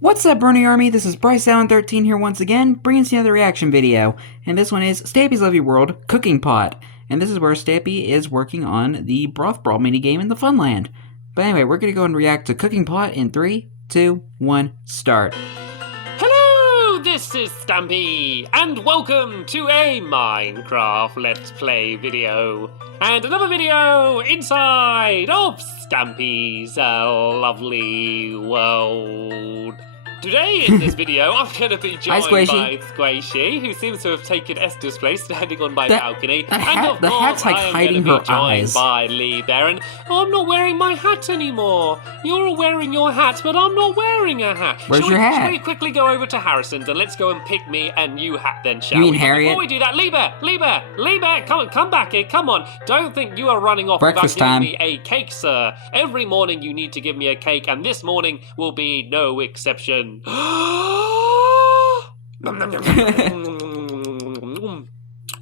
What's up, Brony Army? This is BryceAllen13 here once again, bringing you another reaction video. And this one is Stampy's Lovely World Cooking Pot. And this is where Stampy is working on the Broth Brawl minigame in the Funland. But anyway, we're going to go and react to Cooking Pot in 3, 2, 1, start. Hello, this is Stampy, and welcome to a Minecraft Let's Play video. And another video inside of Stampy's lovely world. Today in this video, I'm going to be joined by Squishy, who seems to have taken Esther's place standing on my balcony. And of the course, hat's like I am hiding going her to be joined eyes. by Lee Baron. I'm not wearing my hat anymore. You're all wearing your hats, but I'm not wearing a hat. Where's your hat? Shall we quickly go over to Harrison's and let's go and pick me a new hat then, shall You we? mean Harriet? Before we do that, Lee Bear, come back here, come on. Don't think you are running off Breakfast without time. giving me a cake, sir. Every morning you need to give me a cake, and this morning will be no exception.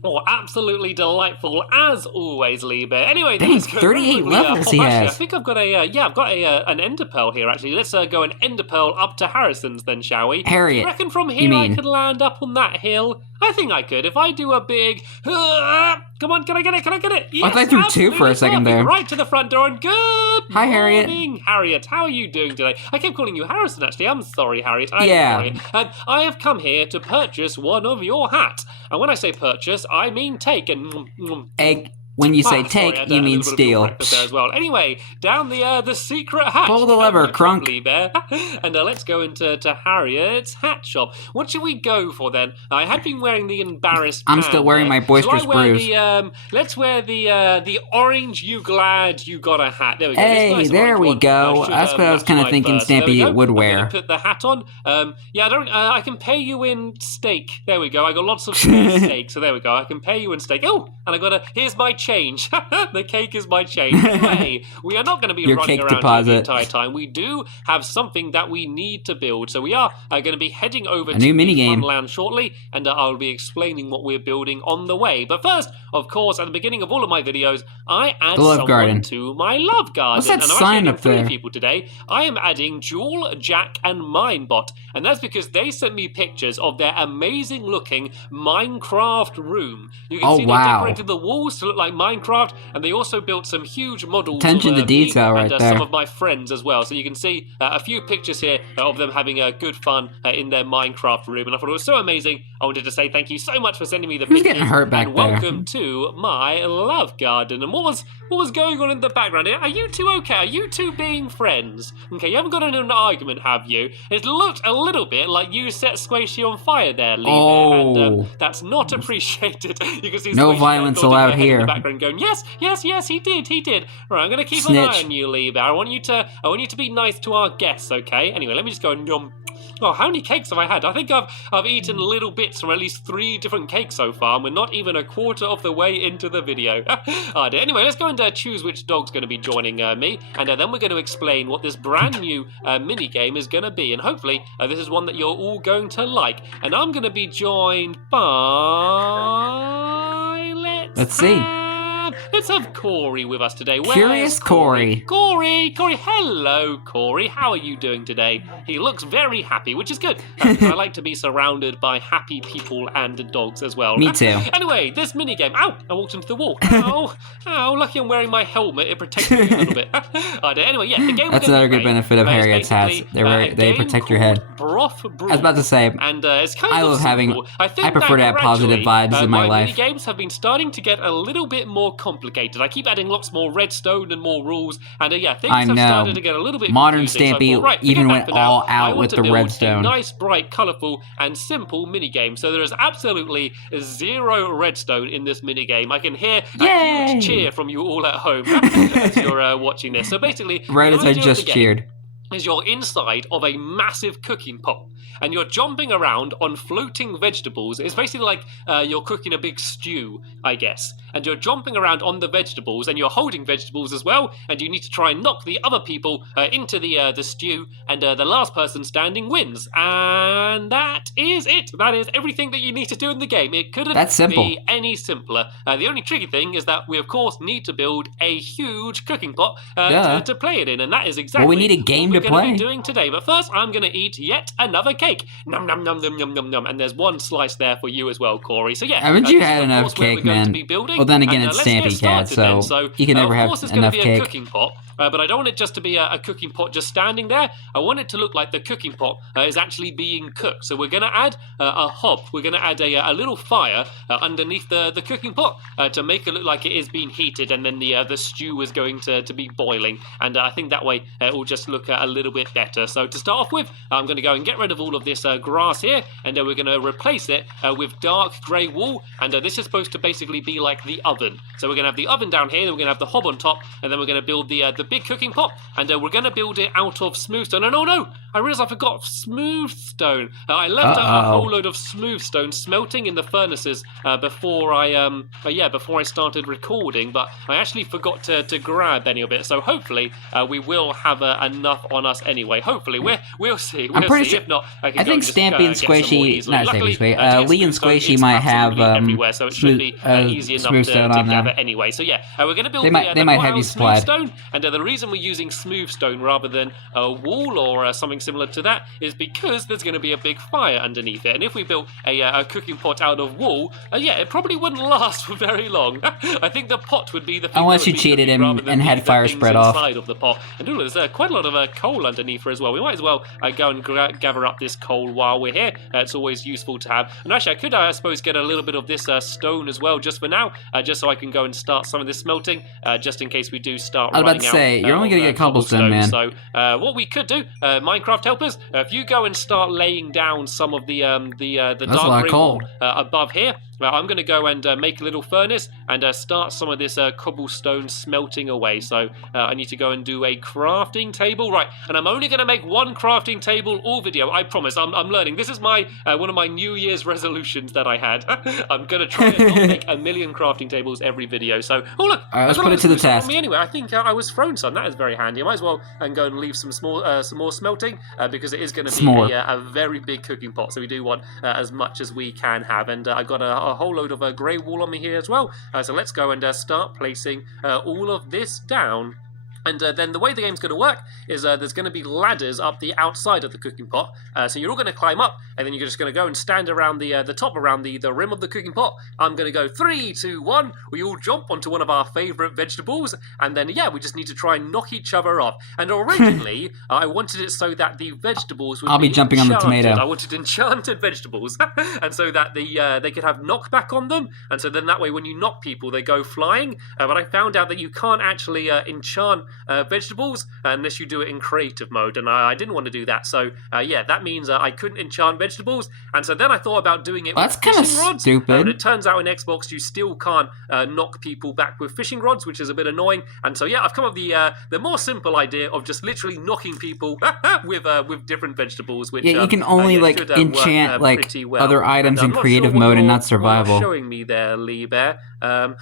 Oh, absolutely delightful as always, Lee Bear. Anyway, Dang, let's go 38 levels he actually, has. I think I've got an ender pearl here. Actually, let's go an ender pearl up to Harrison's then, shall we? Harriet, Do you reckon from you here I mean. could land up on that hill? I think I could if I do a big. Come on, can I get it? Can I get it? Yes, I thought I threw two for a second perfect. there. Right to the front door and good Hi, Harriet. morning, Harriet. How are you doing today? I kept calling you Harrison, actually. I'm sorry, Harriet. I'm Yeah. sorry. I have come here to purchase one of your hats. And when I say purchase, I mean take. And Egg. When you say sorry, take, I had you a mean little bit of steal. breakfast there as well. Anyway, down the secret hatch. Pull the lever, Crunk. Lee Bear. And let's go into Harriet's hat shop. What should we go for then? I had been wearing the embarrassed. I'm still wearing my boisterous bruise. Let's wear the orange. You glad you got a hat? There we go. Hey, This nice there orange we one, go. should, That's what I was match kind of my thinking purse. There we Stampy go. would I'm wear. gonna put the hat on. Yeah, I don't. I can pay you in steak. There we go. I got lots of spare steak, so there we go. I can pay you in steak. Oh, and I got a. Here's my change. The cake is my change. Anyway, we are not going to be Your running cake around deposit. here the entire time. We do have something that we need to build, so we are going to be heading over to new the minigame. Funland shortly, and I'll be explaining what we're building on the way. But first, of course, at the beginning of all of my videos, I add The love someone garden. to my love garden. What's that and I'm sign actually up adding three there? people today. I am adding Jewel, Jack, and Minebot, and that's because they sent me pictures of their amazing-looking Minecraft room. You can Oh, see wow. they decorated the walls to look like Minecraft, and they also built some huge models Attention of to detail me right and there. some of my friends as well. So you can see a few pictures here of them having good fun in their Minecraft room, and I thought it was so amazing. I wanted to say thank you so much for sending me the Who's pictures. getting hurt back and there? welcome to my love garden. And what was going on in the background here? Are you two okay? Are you two being friends? Okay, you haven't got in an argument, have you? It looked a little bit like you set Squishy on fire there, Lee. Oh. And that's not appreciated. You can see No Squishy violence nodding allowed her head in here. the background going, yes, he did. Right, I'm going to keep an Snitch. eye on you, Lee Bear. I want you to be nice to our guests, okay? Anyway, let me just go and Oh, how many cakes have I had? I think I've eaten little bits from at least 3 different cakes so far, and we're not even a quarter of the way into the video. Anyway, let's go and choose which dog's going to be joining me, and then we're going to explain what this brand new mini game is going to be, and hopefully this is one that you're all going to like. And I'm going to be joined by Let's see. Let's have Corey with us today. Where's Curious Corey. Corey, hello, Corey. How are you doing today? He looks very happy, which is good. I like to be surrounded by happy people and dogs as well. Me too. Anyway, this minigame. Ow! I walked into the wall. Ow! Lucky I'm wearing my helmet. It protects me a little bit. Anyway, yeah, the game. That's another good benefit of Harriet's hats. They protect your head. Broth Brawl. I was about to say, And it's kind I of love having. simple. I prefer to have positive vibes in my life. Mini games have been starting to get a little bit more complicated. I keep adding lots more redstone and more rules, and yeah, things I have know. started to get a little bit Modern confusing. So I Stampy thought, right, even forget went that for now. all out I want with to the build redstone. A nice, bright, colourful, and simple mini game. So there is absolutely 0 redstone in this mini game. I can hear a Yay! huge cheer from you all at home as you're watching this. So basically, Right the as I idea of just the game cheered. is you're inside of a massive cooking pot. and you're jumping around on floating vegetables. It's basically like you're cooking a big stew, I guess. And you're jumping around on the vegetables, and you're holding vegetables as well, and you need to try and knock the other people into the stew, and the last person standing wins. And that is it. That is everything that you need to do in the game. It couldn't be any simpler. The only tricky thing is that we, of course, need to build a huge cooking pot to play it in, and that is exactly we need a game what to we're going play. to be doing today. But first, I'm going to eat yet another cake. Nom nom nom nom nom nom nom. And there's one slice there for you as well, Corey. So yeah, haven't you had enough cake, man? Well, then again, it's Stampy Cat, so you can never have enough cake. Of course, it's going to be a cooking pot. But I don't want it just to be a cooking pot just standing there. I want it to look like the cooking pot is actually being cooked. So we're going to add a hob. We're going to add a little fire underneath the cooking pot to make it look like it is being heated, and then the stew is going to be boiling. And I think that way it will just look a little bit better. So to start off with, I'm going to go and get rid of all of this grass here, and we're going to replace it with dark grey wool. And this is supposed to basically be like the oven. So we're going to have the oven down here, then we're going to have the hob on top, and then we're going to build the big cooking pot, and we're going to build it out of smooth stone. And oh no, I realised I forgot smooth stone. I left a whole load of smooth stone smelting in the furnaces before I started recording, but I actually forgot to grab any of it. So hopefully we will have enough on us anyway. Hopefully we'll see. I'm pretty sure. If not, I think Stampy and Squishy, not Stampy, Lee and Squishy might have everywhere, so it should be easy enough to gather anyway. So yeah, we're going to build they might have you supplied. Stone, and the reason we're using smooth stone rather than wool or something similar to that is because there's going to be a big fire underneath it. And if we built a cooking pot out of wool, it probably wouldn't last for very long. I think the pot would be the thing unless you cheated him and had fire spread off inside of the pot. And there's quite a lot of coal underneath her as well. We might as well go and gather up this coal while we're here. It's always useful to have. And actually, I could, I suppose, get a little bit of this stone as well, just for now, just so I can go and start some of this smelting, just in case we do start running out. I was about to say, you're only going to get cobblestone, man. So what we could do, Minecraft helpers, if you go and start laying down some of the dark green wool above here, I'm going to go and make a little furnace and start some of this cobblestone smelting away. So I need to go and do a crafting table. Right, and I'm only going to make one crafting table all video. I promise. I'm learning. This is my one of my New Year's resolutions that I had. I'm going to try and not make a million crafting tables every video. So, oh look. All right, let's put it to the test. Me anyway. I think I was thrown some. That is very handy. I might as well and go and leave some more smelting because it is going to be a very big cooking pot. So we do want as much as we can have. And I've got a whole load of grey wool on me here as well. So let's go and start placing all of this down. And then the way the game's going to work is there's going to be ladders up the outside of the cooking pot. So you're all going to climb up, and then you're just going to go and stand around the top, around the rim of the cooking pot. I'm going to go 3, 2, 1. We all jump onto one of our favourite vegetables, and then, we just need to try and knock each other off. And originally, I wanted it so that the vegetables would be jumping on the tomato. I wanted enchanted vegetables, and so that they could have knockback on them, and so then that way when you knock people, they go flying. But I found out that you can't actually enchant vegetables unless you do it in creative mode, and I didn't want to do that. So that means I couldn't enchant vegetables, and so then I thought about doing it with fishing rods. Stupid. But it turns out in Xbox you still can't knock people back with fishing rods, which is a bit annoying. And so I've come up with the more simple idea of just literally knocking people with different vegetables. Which you can only enchant other items in creative mode and not survival. Showing me there, Lee Bear. Have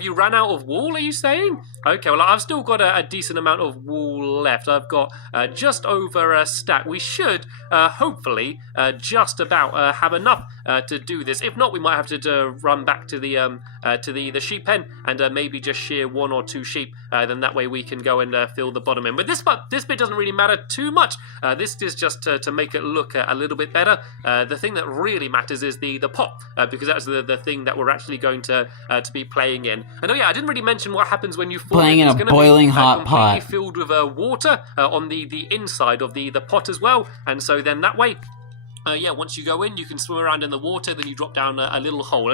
you run out of wool? Are you saying? Okay, well I've still got a decent amount of wool left. I've got just over a stack. We should hopefully just about have enough to do this. If not, we might have to run back to the sheep pen and maybe just shear 1 or 2 sheep. Then that way we can go and fill the bottom in. But this bit doesn't really matter too much. This is just to make it look a little bit better. The thing that really matters is the pot because that's the thing that we're actually going to be playing in. And I didn't really mention what happens when you fall. Playing in a boiling hot pot. Filled with water on the inside of the pot as well, and so then that way Yeah, once you go in, you can swim around in the water, then you drop down a little hole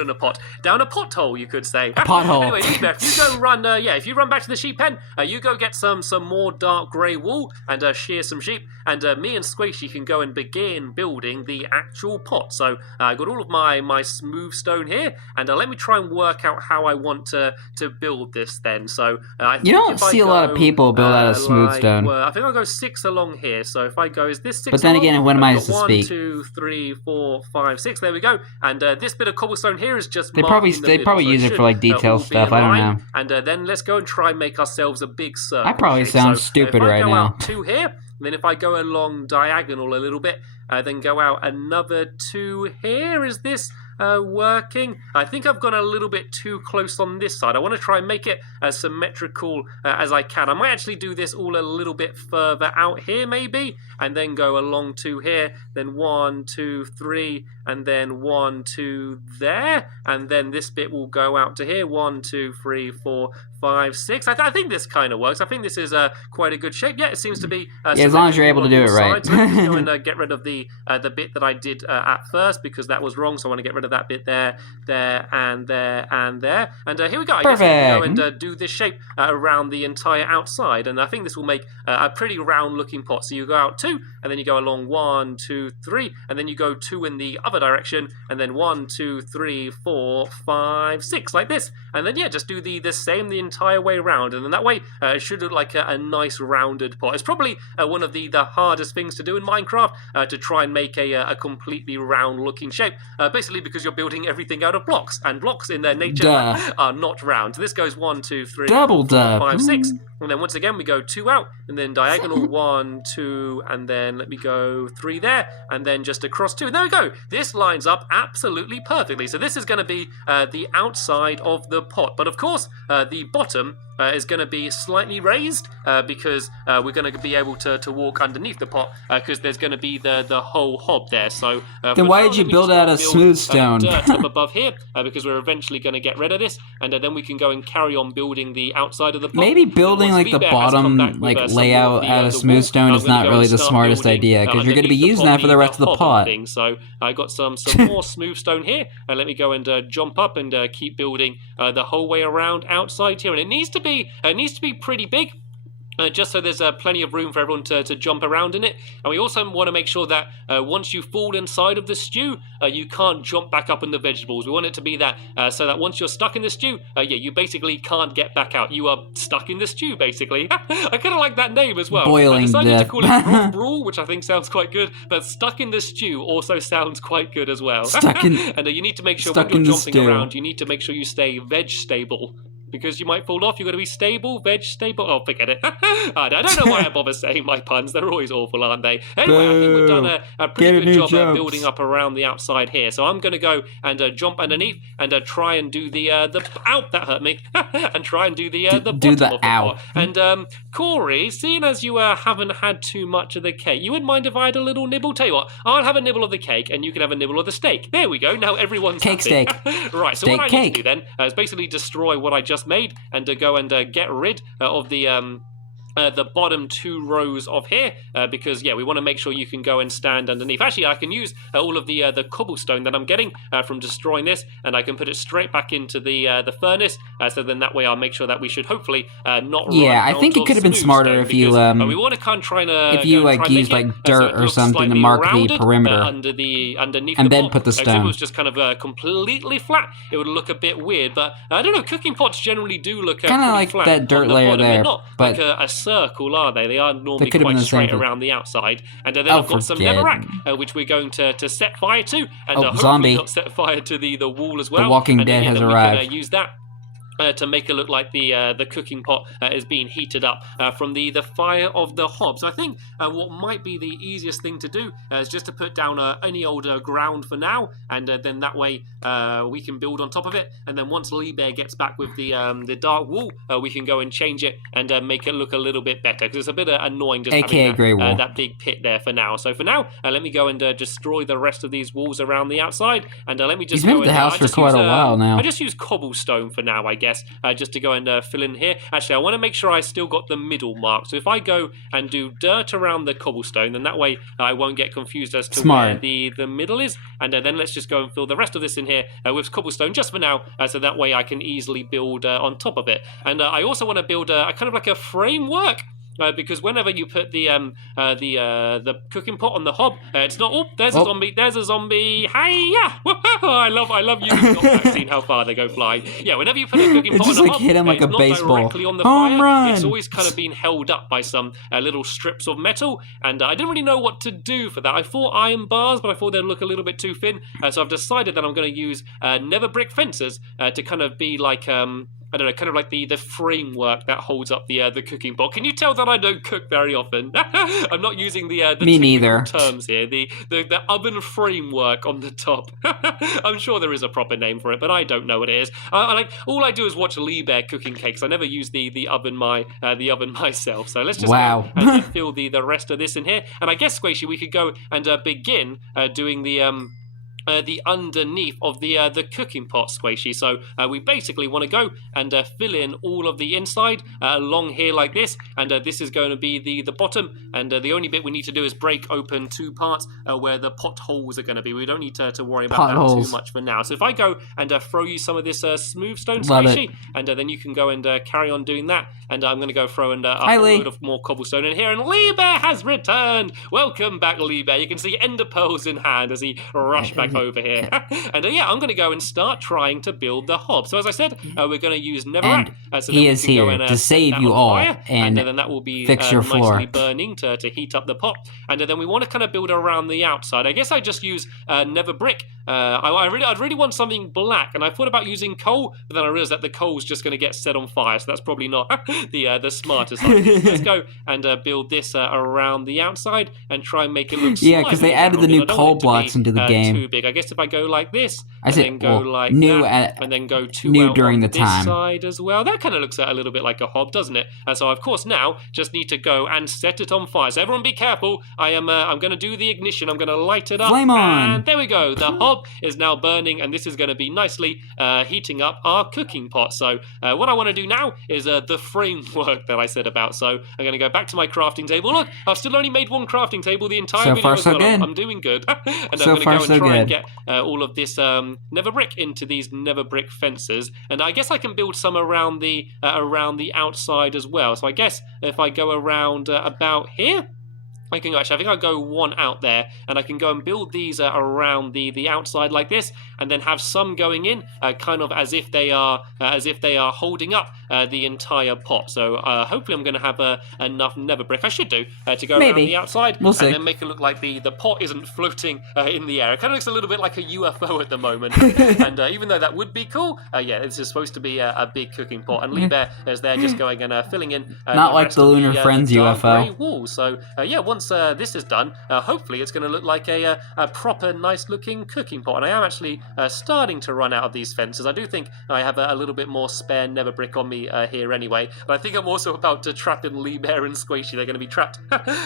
in a pot. Down a pothole, you could say. A pothole. Anyway, Liebe, if you go run, if you run back to the sheep pen, you go get some more dark grey wool and shear some sheep, and me and Squishy can go and begin building the actual pot. So I got all of my smooth stone here, and let me try and work out how I want to build this then. So I think you don't see a lot of people build out of smooth stone. I think I'll go 6 along here. So if I go, is this 6 But then along? again, when am I to speak? 1, 2, 3, 4, 5, 6. There we go. And this bit of cobblestone here is just They probably use it for like detail stuff. I don't know. And then let's go and try and make ourselves a big circle. I probably sound stupid right now. If I go out 2 here, then if I go along diagonal a little bit, then go out another 2 here. Is this working? I think I've gone a little bit too close on this side. I want to try and make it as symmetrical as I can. I might actually do this all a little bit further out here maybe, and then go along 2 here, then 1, 2, 3, and then 1, 2 there, and then this bit will go out to here, 1, 2, 3, 4, 5, 6. I think this kind of works. I think this is quite a good shape. Yeah, it seems to be. Yeah, as long as you're able to do it right. So I'm just going to get rid of the bit that I did at first, because that was wrong. So I want to get rid of that bit there, and there, and there. And here we go. I guess we can go and do this shape around the entire outside. And I think this will make a pretty round-looking pot. So you go out 2, and then you go along 1, 2, 3, and then you go 2 in the other direction, and then 1, 2, 3, 4, 5, 6, like this. And then, yeah, just do the same the entire way around. And then that way, it should look like a nice rounded pot. It's probably one of the hardest things to do in Minecraft, to try and make a completely round-looking shape. Basically because you're building everything out of blocks, and blocks in their nature are not round. So this goes 1, 2, 3, 4, 5, 6. And then once again, we go 2 out, and then diagonal 1, 2, and then let me go 3 there, and then just across 2. And there we go. This lines up absolutely perfectly. So this is going to be the outside of the pot. But of course, the bottom is going to be slightly raised because we're going to be able to walk underneath the pot because there's going to be the whole hob there. So then why did you build out of smooth stone? Dirt up above here because we're eventually going to get rid of this, and then we can go and carry on building the outside of the pot. Maybe building like the bottom layout out of smooth stone is not really the smartest idea, because you're going to be using that for the rest of the pot. So I got some more smooth stone here, and let me go and jump up and keep building the whole way around outside here, and it needs to be pretty big. Just so there's plenty of room for everyone to jump around in it. And we also want to make sure that once you fall inside of the stew, you can't jump back up in the vegetables. We want it to be that so that once you're stuck in the stew, you basically can't get back out. You are stuck in the stew, basically. I kind of like that name as well. Boiling I decided death. to call it broth brawl, which I think sounds quite good, but stuck in the stew also sounds quite good as well. And you need to make sure when you're jumping around, you need to make sure you stay veg-stable. Because you might fall off, you've got to be stable, veg-stable. Oh, forget it. I don't know why I bother saying my puns. They're always awful, aren't they? Anyway, I think we've done a pretty good job of building up around the outside here. So I'm going to go and jump underneath and try and do the out, that hurt me, and try and do the bottom of the pot. And Corey, seeing as you haven't had too much of the cake, you wouldn't mind if I had a little nibble? Tell you what, I'll have a nibble of the cake, and you can have a nibble of the steak. There we go. Now everyone's cake happy. steak. Right. So steak what I cake. need to do then is basically destroy what I just made and to go and get rid of the bottom 2 rows of here because we want to make sure you can go and stand underneath. Actually, I can use all of the cobblestone that I'm getting from destroying this, and I can put it straight back into the furnace. So then that way I'll make sure that we should hopefully not. Yeah, I think it could have been smarter if you we want to kind of try if you use like dirt or something to mark the perimeter underneath, and the then pot. put the stone. If it was just kind of completely flat, it would look a bit weird. But I don't know. Cooking pots generally do look kind of like flat that dirt layer there, They're not but like a circle, are they? They are normally quite straight around the outside. And then I've got some netherrack, which we're going to set fire to, and hopefully zombie. not set fire to the wall as well. The Walking Dead has arrived. We can use that to make it look like the cooking pot is being heated up from the fire of the hob. So I think what might be the easiest thing to do is just to put down any old ground for now, and then that way we can build on top of it. And then once Lee Bear gets back with the dark wool, we can go and change it and make it look a little bit better, because it's a bit annoying just having that big pit there for now. So for now, let me go and destroy the rest of these walls around the outside, and let me just He's been at the house for quite a while now. I just use cobblestone for now, I guess. guess, just to go and fill in here. Actually, I want to make sure I still got the middle mark. So if I go and do dirt around the cobblestone, then that way I won't get confused as to where the middle is. And then let's just go and fill the rest of this in here with cobblestone just for now, so that way I can easily build on top of it. And I also want to build a kind of like a framework. Because whenever you put the cooking pot on the hob, it's not. Oh, there's a zombie. There's a zombie. Hiya! I love using knockback. Seeing how far they go flying. Yeah, whenever you put a cooking pot on the hob, hit him like it's a not baseball. directly on the Home fire. run! It's always kind of been held up by some little strips of metal, and I didn't really know what to do for that. I thought iron bars, but I thought they'd look a little bit too thin. So I've decided that I'm going to use never brick fences to kind of be like I don't know, kind of like the framework that holds up the cooking pot. Can you tell that I don't cook very often? I'm not using the Me neither. terms here. The oven framework on the top. I'm sure there is a proper name for it, but I don't know what it is. All I do is watch Lee Bear cooking cakes. I never use the oven myself. So let's just go and fill the rest of this in here. And I guess, Squishy, we could go and begin doing the underneath of the cooking pot, Squishy. So we basically want to go and fill in all of the inside along here like this, and this is going to be the bottom, and the only bit we need to do is break open two parts where the potholes are going to be. We don't need to worry about that too much for now. So if I go and throw you some of this smooth stone, Squishy, and then you can go and carry on doing that, and I'm going to go throw a whole load of more cobblestone in here, and Lee Bear has returned! Welcome back, Lee Bear. You can see ender pearls in hand as he rushed back over here. And yeah, I'm going to go and start trying to build the hob. So as I said, we're going to use Netherrack. So he is here to save you all and then that will be fix your floor. Nicely burning to heat up the pot. And then we want to kind of build around the outside. I guess I just use Nether brick. I'd really want something black, and I thought about using coal, but then I realized that the coal's just going to get set on fire, so that's probably not the smartest idea. Let's go and build this around the outside and try and make it look yeah, because they added the new coal blocks into the game. Too big. I guess if I go like this, and then go like that, and then go too new during the this time side as well, that kind of looks a little bit like a hob, doesn't it? And so of course now just need to go and set it on fire. So everyone be careful. I'm going to do the ignition. I'm going to light it up. Flame on! And there we go. The hob is now burning, and this is going to be nicely heating up our cooking pot. So what I want to do now is the framework that I said about. So I'm going to go back to my crafting table. Look, I've still only made one crafting table the entire video. So far, so good. I'm doing good. And so I'm going to go and try and get all of this nether brick into these nether brick fences, and I guess I can build some around the outside as well. So I guess if I go around about here, I can go, actually, I think I'll go one out there, and I can go and build these around the outside like this, and then have some going in, kind of as if they are holding up the entire pot. So hopefully I'm going to have enough nether brick. I should do to go around the outside, we'll see. And then make it look like the pot isn't floating in the air. It kind of looks a little bit like a UFO at the moment, and even though that would be cool, yeah, this is supposed to be a big cooking pot, and Lee Bear is there just going and filling in. Not like the Lunar Friends UFO. Wall. So yeah, once this is done, hopefully it's going to look like a proper nice looking cooking pot. And I am actually starting to run out of these fences. I do think I have a little bit more spare nether brick on me here anyway, but I think I'm also about to trap in Lee Bear and Squishy. They're going to be trapped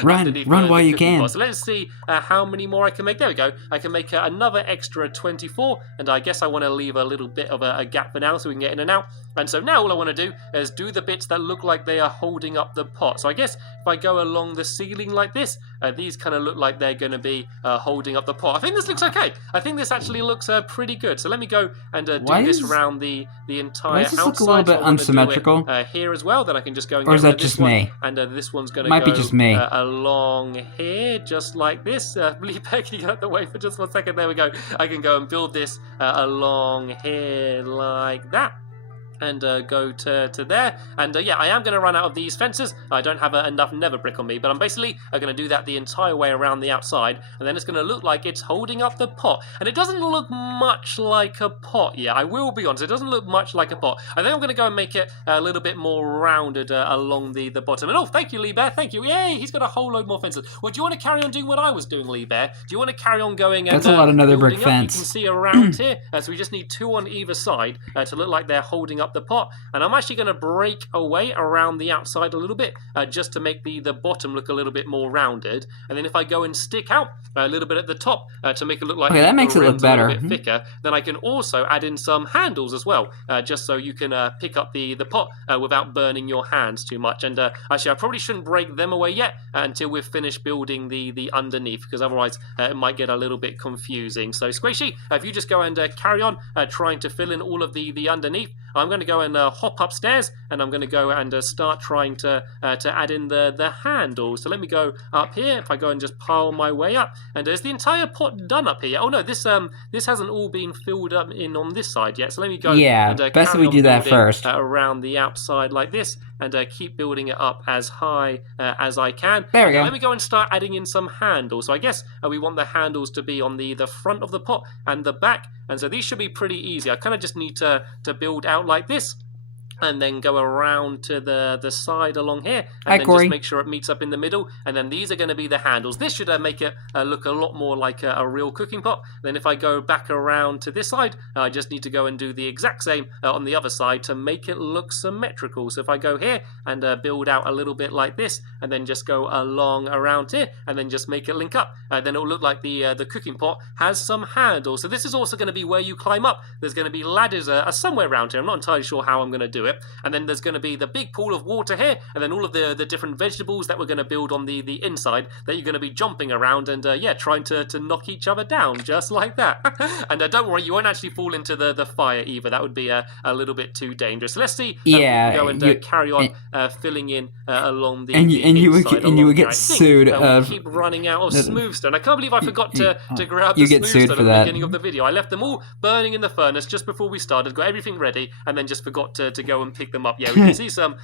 run while you can. Pot. So let's see how many more I can make. There we go. I can make another extra 24, and I guess I want to leave a little bit of a gap for now so we can get in and out. And so now all I want to do is do the bits that look like they are holding up the pot. So I guess if I go along the ceiling like this, these kind of look like they're going to be holding up the pot. I think this looks okay. I think this actually looks pretty good. So let me go and do this around the entire outside. Does this look a little bit unsymmetrical? Here as well. Then I can just go and or get is that just me? And this one's going to might be just me. Along here, just like this. Lee Bear, can you get out the way for just 1 second? There we go. I can go and build this along here like that. And go to there, and yeah, I am going to run out of these fences. I don't have enough nether brick on me, but I'm basically going to do that the entire way around the outside, and then it's going to look like it's holding up the pot. And it doesn't look much like a pot. Yeah, I will be honest, it doesn't look much like a pot. I think I'm going to go and make it a little bit more rounded along the bottom. And oh, thank you, Lee Bear, thank you. Yay, he's got a whole load more fences. Well, do you want to carry on doing what I was doing, Lee Bear? Do you want to carry on going and that's a lot of nether brick fence. You can see around here, so we just need two on either side to look like they're holding up the pot. And I'm actually going to break away around the outside a little bit just to make the bottom look a little bit more rounded. And then if I go and stick out a little bit at the top to make it look like Okay, that makes it look rim's better. a little bit thicker. Then I can also add in some handles as well, just so you can pick up the pot without burning your hands too much. And actually, I probably shouldn't break them away yet until we've finished building the underneath, because otherwise it might get a little bit confusing. So Squishy, if you just go and carry on trying to fill in all of the underneath, I'm going to go and hop upstairs, and I'm going to go and start trying to add in the handle. So let me go up here. If I go and just pile my way up, and is the entire pot done up here? Oh no, this hasn't all been filled up in on this side yet. So let me go. Yeah, and, best if we do that first. Around the outside like this, and keep building it up as high as I can. There we go. Let me go and start adding in some handles. So I guess we want the handles to be on the front of the pot and the back, and so these should be pretty easy. I kind of just need to build out like this, and then go around to the side along here, and then just make sure it meets up in the middle, and then these are going to be the handles. This should make it look a lot more like a real cooking pot. Then if I go back around to this side, I just need to go and do the exact same on the other side to make it look symmetrical. So if I go here and build out a little bit like this, and then just go along around here, and then just make it link up, then it'll look like the cooking pot has some handles. So this is also going to be where you climb up. There's going to be ladders somewhere around here. I'm not entirely sure how I'm going to do it. And then there's going to be the big pool of water here, and then all of the different vegetables that we're going to build on the inside that you're going to be jumping around and trying to knock each other down just like that. And don't worry, you won't actually fall into the fire either. That would be a little bit too dangerous. So let's see. Yeah, go and carry on filling in along the you would get here. sued. We keep running out of smooth stone. I can't believe I forgot to grab the smooth stone at the beginning of the video. I left them all burning in the furnace just before we started. Got everything ready, and then just forgot to go and pick them up. Yeah, we can see some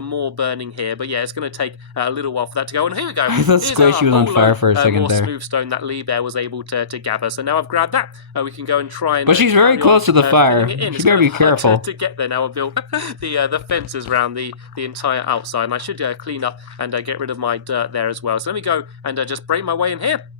more burning here, but yeah, it's going to take a little while for that to go. And here we go. I thought Squishy was on fire for a second more there. Smooth stone that Lee Bear was able to gather. So now I've grabbed that. We can go and try and. But she's very close to the fire. She better be careful to get there. Now I've built the fences around the entire outside, and I should clean up and get rid of my dirt there as well. So let me go and just break my way in here.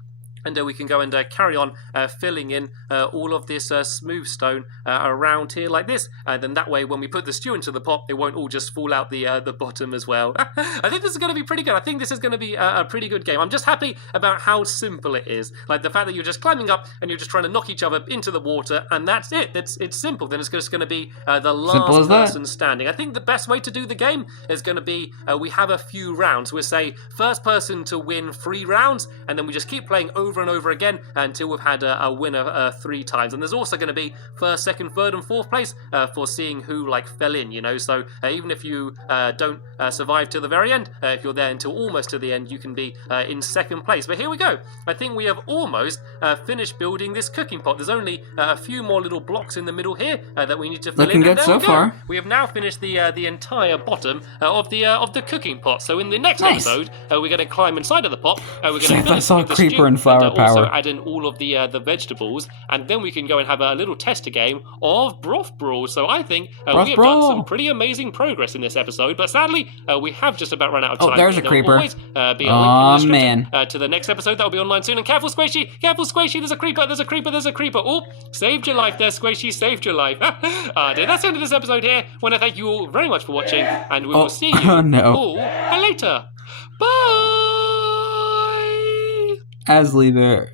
And we can go and carry on filling in all of this smooth stone around here like this. And then that way, when we put the stew into the pot, it won't all just fall out the bottom as well. I think this is going to be pretty good. I think this is going to be a pretty good game. I'm just happy about how simple it is. Like the fact that you're just climbing up and you're just trying to knock each other into the water, and that's it. It's simple. Then it's just going to be the last person standing. I think the best way to do the game is going to be we have a few rounds. We'll say first person to win 3 rounds, and then we just keep playing over and over again until we've had a winner 3 times. And there's also going to be first, second, third, and fourth place for seeing who fell in. So even if you don't survive till the very end, if you're there until almost to the end, you can be in second place. But here we go. I think we have almost finished building this cooking pot. There's only a few more little blocks in the middle here that we need to fill in. Looking good so far. We have now finished the entire bottom of the cooking pot. So in the next episode, we're going to climb inside of the pot. We're going to fill it with the creeper stew, and flower power. add in all of the vegetables, and then we can go and have a little tester game of broth brawl. So I think we have done some pretty amazing progress in this episode, but sadly we have just about run out of time. Oh, there's a creeper. There will always be a link in the description to the next episode that will be online soon. And careful, Squishy! Careful, Squishy! There's a creeper! There's a creeper! There's a creeper! Oh, saved your life there, Squishy! Saved your life! Dear, that's the end of this episode here. I want to thank you all very much for watching, and we will see you all later. Bye! As Lee Bear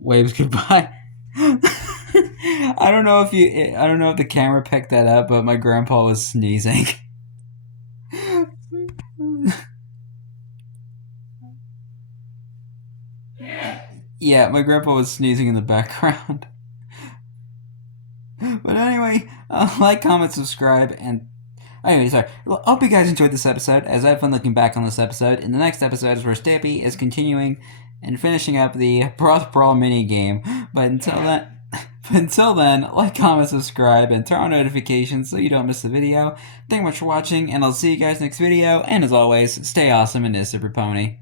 waves goodbye. I don't know if the camera picked that up, but my grandpa was sneezing. Yeah, my grandpa was sneezing in the background. But anyway, like, comment, subscribe, and anyway, sorry. Well, I hope you guys enjoyed this episode, as I had fun looking back on this episode. In the next episode is where Stampy is continuing and finishing up the Broth Brawl mini game. But until then, like, comment, subscribe, and turn on notifications so you don't miss the video. Thank you much for watching, and I'll see you guys next video. And as always, stay awesome and is Super Pony.